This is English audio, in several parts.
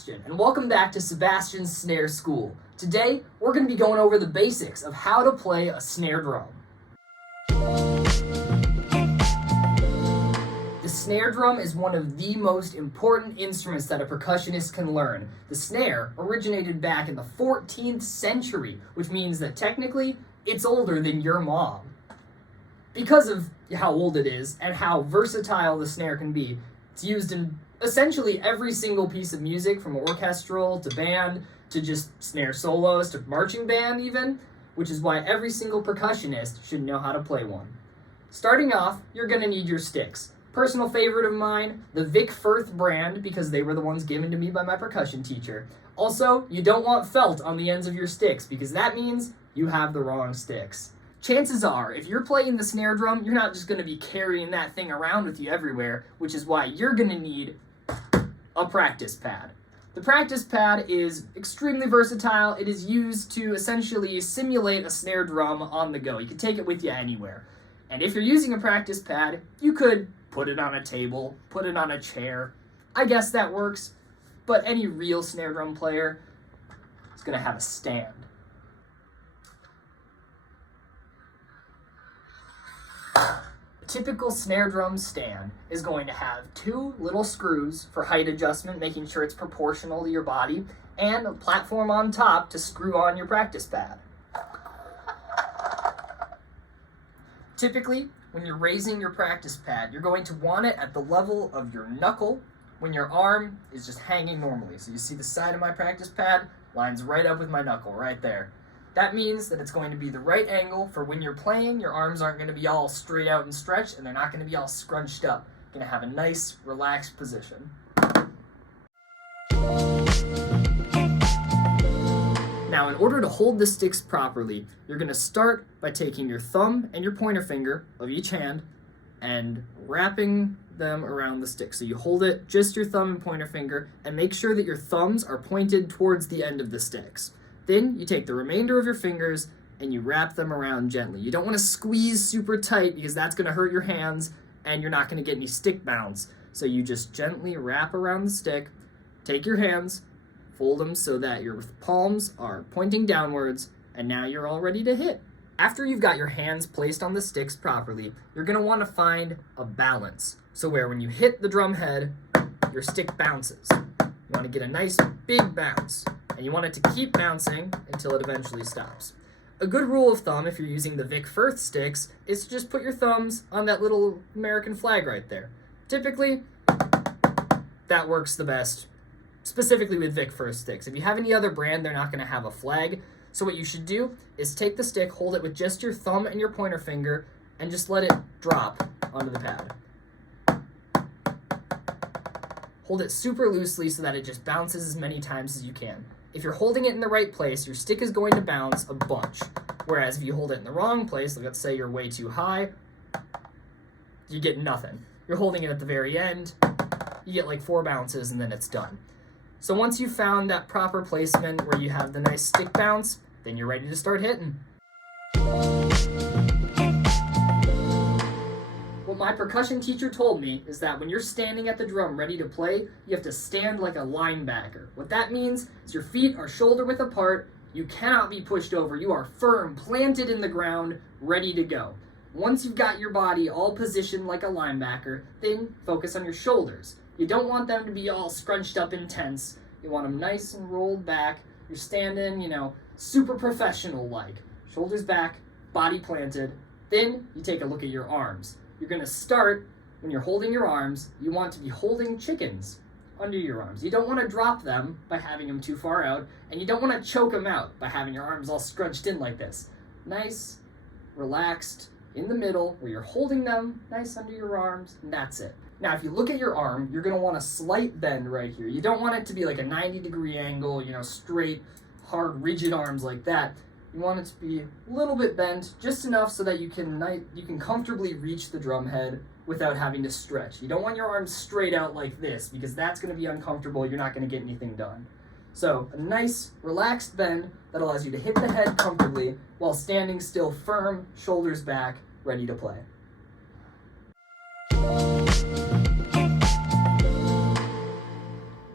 Sebastian, and welcome back to Sebastian's Snare School. Today, we're going to be going over the basics of how to play a snare drum. The snare drum is one of the most important instruments that a percussionist can learn. The snare originated back in the 14th century, which means that technically, it's older than your mom. Because of how old it is and how versatile the snare can be, it's used in essentially every single piece of music, from orchestral to band to just snare solos to marching band even, which is why every single percussionist should know how to play one. Starting off, you're going to need your sticks. Personal favorite of mine, the Vic Firth brand, because they were the ones given to me by my percussion teacher. Also, you don't want felt on the ends of your sticks, because that means you have the wrong sticks. Chances are, if you're playing the snare drum, you're not just going to be carrying that thing around with you everywhere, which is why you're going to need a practice pad. The practice pad is extremely versatile. It is used to essentially simulate a snare drum on the go. You can take it with you anywhere. And if you're using a practice pad, you could put it on a table, put it on a chair. I guess that works, but any real snare drum player is going to have a stand. A typical snare drum stand is going to have two little screws for height adjustment, making sure it's proportional to your body, and a platform on top to screw on your practice pad. Typically, when you're raising your practice pad, you're going to want it at the level of your knuckle when your arm is just hanging normally. So you see the side of my practice pad lines right up with my knuckle right there. That means that it's going to be the right angle for when you're playing. Your arms aren't going to be all straight out and stretched, and they're not going to be all scrunched up. You're going to have a nice, relaxed position. Now, in order to hold the sticks properly, you're going to start by taking your thumb and your pointer finger of each hand and wrapping them around the stick. So you hold it, just your thumb and pointer finger, and make sure that your thumbs are pointed towards the end of the sticks. Then you take the remainder of your fingers and you wrap them around gently. You don't want to squeeze super tight because that's going to hurt your hands and you're not going to get any stick bounce. So you just gently wrap around the stick, take your hands, fold them so that your palms are pointing downwards, and now you're all ready to hit. After you've got your hands placed on the sticks properly, you're going to want to find a balance. So where when you hit the drum head, your stick bounces. You want to get a nice big bounce. And you want it to keep bouncing until it eventually stops. A good rule of thumb, if you're using the Vic Firth sticks, is to just put your thumbs on that little American flag right there. Typically, that works the best, specifically with Vic Firth sticks. If you have any other brand, they're not going to have a flag. So what you should do is take the stick, hold it with just your thumb and your pointer finger, and just let it drop onto the pad. Hold it super loosely so that it just bounces as many times as you can. If you're holding it in the right place, your stick is going to bounce a bunch. Whereas if you hold it in the wrong place, like let's say you're way too high, you get nothing. You're holding it at the very end, you get like 4 bounces and then it's done. So once you've found that proper placement where you have the nice stick bounce, then you're ready to start hitting. What my percussion teacher told me is that when you're standing at the drum ready to play, you have to stand like a linebacker. What that means is your feet are shoulder width apart, you cannot be pushed over, you are firm, planted in the ground, ready to go. Once you've got your body all positioned like a linebacker, then focus on your shoulders. You don't want them to be all scrunched up and tense. You want them nice and rolled back. You're standing, super professional-like. Shoulders back, body planted. Then you take a look at your arms. You're going to start, when you're holding your arms, you want to be holding chickens under your arms. You don't want to drop them by having them too far out, and you don't want to choke them out by having your arms all scrunched in like this. Nice, relaxed, in the middle, where you're holding them nice under your arms, and that's it. Now, if you look at your arm, you're going to want a slight bend right here. You don't want it to be like a 90-degree angle, straight, hard, rigid arms like that. You want it to be a little bit bent, just enough so that you can comfortably reach the drum head without having to stretch. You don't want your arms straight out like this, because that's going to be uncomfortable. You're not going to get anything done. So a nice, relaxed bend that allows you to hit the head comfortably while standing still firm, shoulders back, ready to play.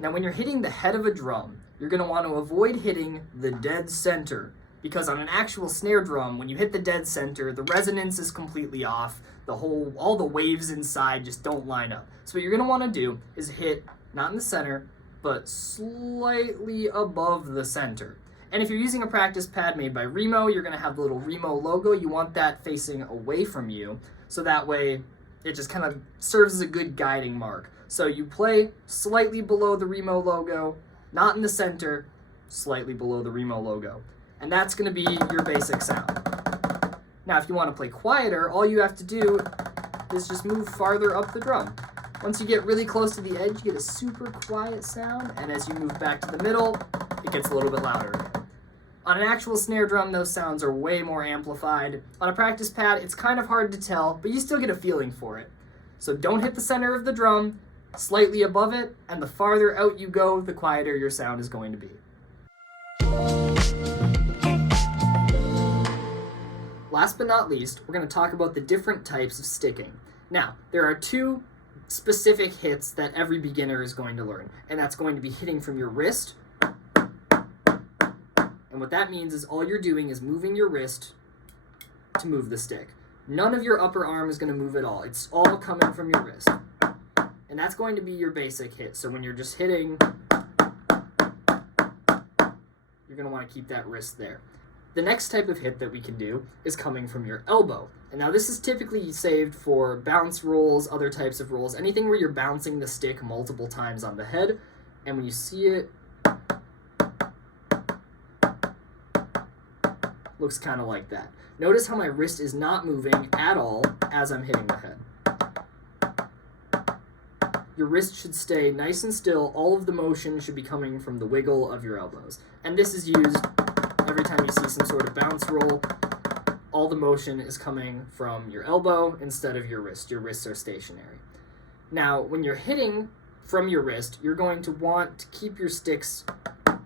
Now when you're hitting the head of a drum, you're going to want to avoid hitting the dead center, because on an actual snare drum, when you hit the dead center, the resonance is completely off. All the waves inside just don't line up. So what you're going to want to do is hit, not in the center, but slightly above the center. And if you're using a practice pad made by Remo, you're going to have the little Remo logo. You want that facing away from you, so that way it just kind of serves as a good guiding mark. So you play slightly below the Remo logo, not in the center, slightly below the Remo logo. And that's going to be your basic sound. Now, if you want to play quieter, all you have to do is just move farther up the drum. Once you get really close to the edge, you get a super quiet sound, and as you move back to the middle, it gets a little bit louder again. On an actual snare drum, those sounds are way more amplified. On a practice pad, it's kind of hard to tell, but you still get a feeling for it. So don't hit the center of the drum, slightly above it, and the farther out you go, the quieter your sound is going to be. Last but not least, we're going to talk about the different types of sticking. Now, there are two specific hits that every beginner is going to learn, and that's going to be hitting from your wrist. And what that means is all you're doing is moving your wrist to move the stick. None of your upper arm is going to move at all. It's all coming from your wrist. And that's going to be your basic hit. So when you're just hitting, you're going to want to keep that wrist there. The next type of hit that we can do is coming from your elbow. And now this is typically saved for bounce rolls, other types of rolls, anything where you're bouncing the stick multiple times on the head. And when you see it, looks kind of like that. Notice how my wrist is not moving at all as I'm hitting the head. Your wrist should stay nice and still. All of the motion should be coming from the wiggle of your elbows. And this is used every time you see some sort of bounce roll. All the motion is coming from your elbow instead of your wrist. Your wrists are stationary. Now, when you're hitting from your wrist, you're going to want to keep your sticks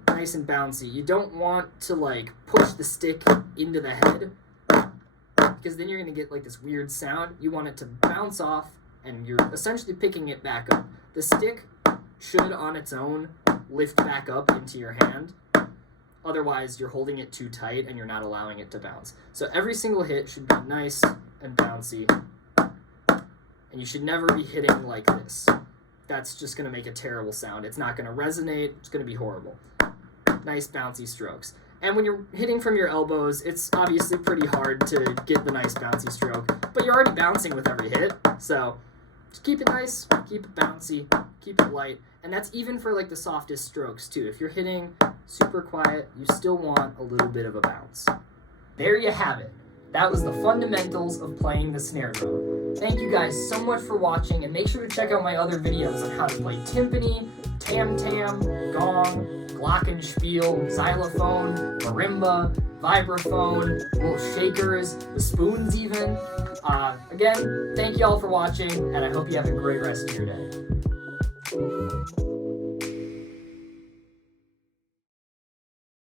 nice and bouncy. You don't want to push the stick into the head, because then you're going to get this weird sound. You want it to bounce off, and you're essentially picking it back up. The stick should on its own lift back up into your hand. Otherwise, you're holding it too tight and you're not allowing it to bounce. So every single hit should be nice and bouncy, and you should never be hitting like this. That's just going to make a terrible sound. It's not going to resonate. It's going to be horrible. Nice bouncy strokes. And when you're hitting from your elbows, it's obviously pretty hard to get the nice bouncy stroke, but you're already bouncing with every hit, so just keep it nice, keep it bouncy, keep it light, and that's even for the softest strokes too. If you're hitting super quiet, you still want a little bit of a bounce. There you have it. That was the fundamentals of playing the snare drum. Thank you guys so much for watching, and make sure to check out my other videos on how to play timpani, tam-tam, gong, glockenspiel, xylophone, marimba, vibraphone, little shakers, the spoons even. Again, thank you all for watching, and I hope you have a great rest of your day.